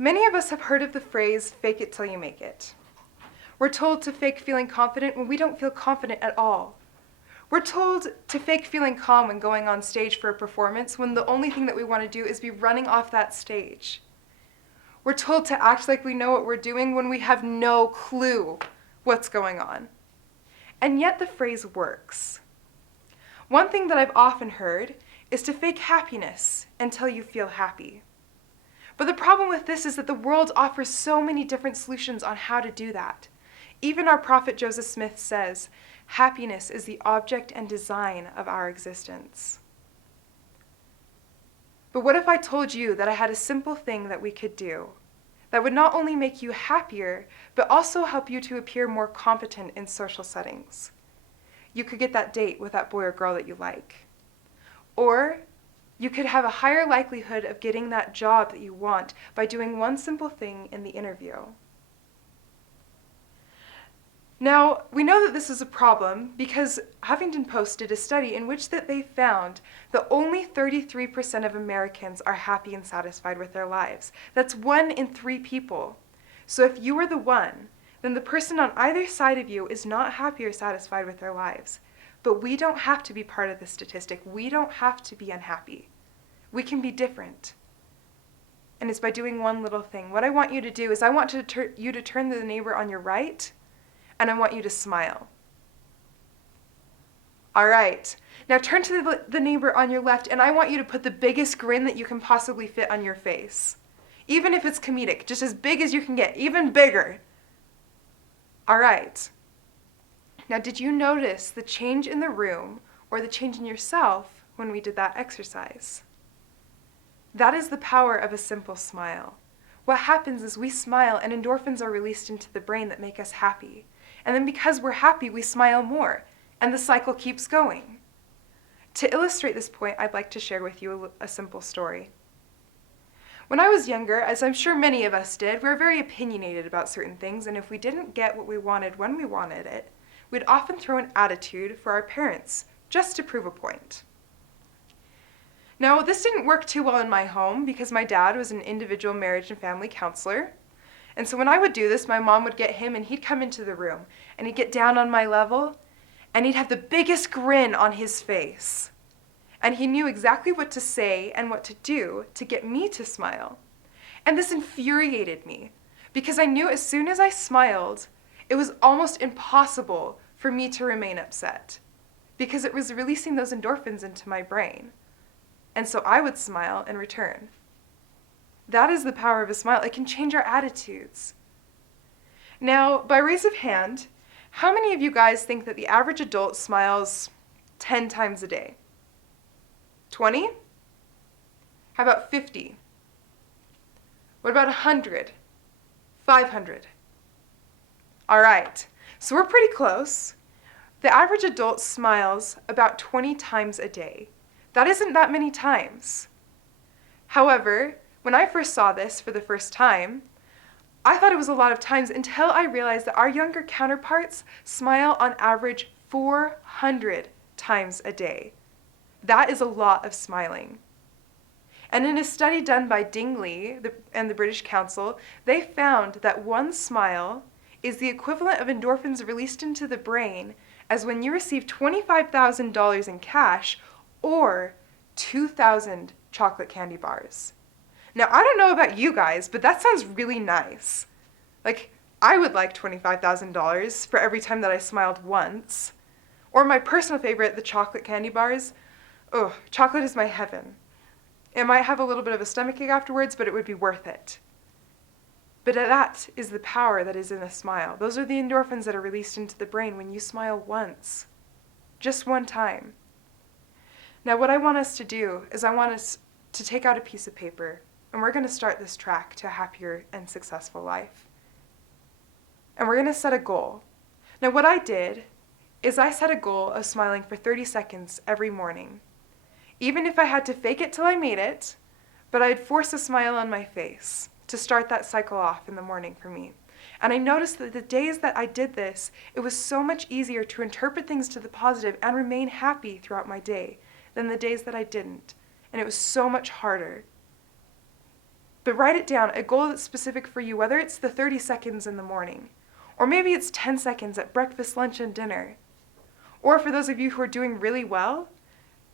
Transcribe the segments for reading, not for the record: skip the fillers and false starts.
Many of us have heard of the phrase, fake it till you make it. We're told to fake feeling confident when we don't feel confident at all. We're told to fake feeling calm when going on stage for a performance when the only thing that we want to do is be running off that stage. We're told to act like we know what we're doing when we have no clue what's going on. And yet the phrase works. One thing that I've often heard is to fake happiness until you feel happy. But the problem with this is that the world offers so many different solutions on how to do that. Even our prophet Joseph Smith says, happiness is the object and design of our existence. But what if I told you that I had a simple thing that we could do that would not only make you happier, but also help you to appear more competent in social settings? You could get that date with that boy or girl that you like. Or you could have a higher likelihood of getting that job that you want by doing one simple thing in the interview. Now, we know that this is a problem because Huffington Post did a study in which that they found that only 33% of Americans are happy and satisfied with their lives. That's 1 in 3 people. So if you are the one, then the person on either side of you is not happy or satisfied with their lives. But we don't have to be part of the statistic. We don't have to be unhappy. We can be different. And it's by doing one little thing. What I want you to do is I want you to turn to the neighbor on your right, and I want you to smile. All right. Now turn to the neighbor on your left, and I want you to put the biggest grin that you can possibly fit on your face. Even if it's comedic, just as big as you can get, even bigger. All right. Now, did you notice the change in the room or the change in yourself when we did that exercise? That is the power of a simple smile. What happens is we smile and endorphins are released into the brain that make us happy. And then because we're happy, we smile more, and the cycle keeps going. To illustrate this point, I'd like to share with you a simple story. When I was younger, as I'm sure many of us did, we were very opinionated about certain things, and if we didn't get what we wanted when we wanted it, we'd often throw an attitude for our parents, just to prove a point. Now, this didn't work too well in my home because my dad was an individual marriage and family counselor. And so when I would do this, my mom would get him and he'd come into the room and he'd get down on my level and he'd have the biggest grin on his face. And he knew exactly what to say and what to do to get me to smile. And this infuriated me because I knew as soon as I smiled, it was almost impossible for me to remain upset because it was releasing those endorphins into my brain. And so I would smile in return. That is the power of a smile. It can change our attitudes. Now, by raise of hand, how many of you guys think that the average adult smiles 10 times a day? 20? How about 50? What about 100? 500? All right, so we're pretty close. The average adult smiles about 20 times a day. That isn't that many times. However, when I first saw this for the first time, I thought it was a lot of times until I realized that our younger counterparts smile on average 400 times a day. That is a lot of smiling. And in a study done by Dingley and the British Council, they found that one smile is the equivalent of endorphins released into the brain as when you receive $25,000 in cash or 2,000 chocolate candy bars. Now, I don't know about you guys, but that sounds really nice. Like, I would like $25,000 for every time that I smiled once. Or my personal favorite, the chocolate candy bars. Oh, chocolate is my heaven. It might have a little bit of a stomachache afterwards, but it would be worth it. But that is the power that is in a smile. Those are the endorphins that are released into the brain when you smile once. Just one time. Now, what I want us to do is I want us to take out a piece of paper, and we're going to start this track to a happier and successful life. And we're going to set a goal. Now, what I did is I set a goal of smiling for 30 seconds every morning. Even if I had to fake it till I made it, but I'd force a smile on my face to start that cycle off in the morning for me. And I noticed that the days that I did this, it was so much easier to interpret things to the positive and remain happy throughout my day than the days that I didn't. And it was so much harder. But write it down, a goal that's specific for you, whether it's the 30 seconds in the morning, or maybe it's 10 seconds at breakfast, lunch, and dinner. Or for those of you who are doing really well,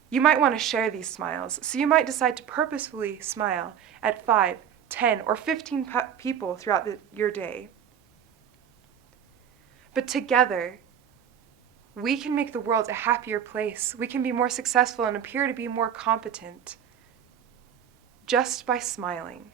you might want to share these smiles. So you might decide to purposefully smile at 5, 10, or 15 people throughout your day. But together, we can make the world a happier place. We can be more successful and appear to be more competent just by smiling.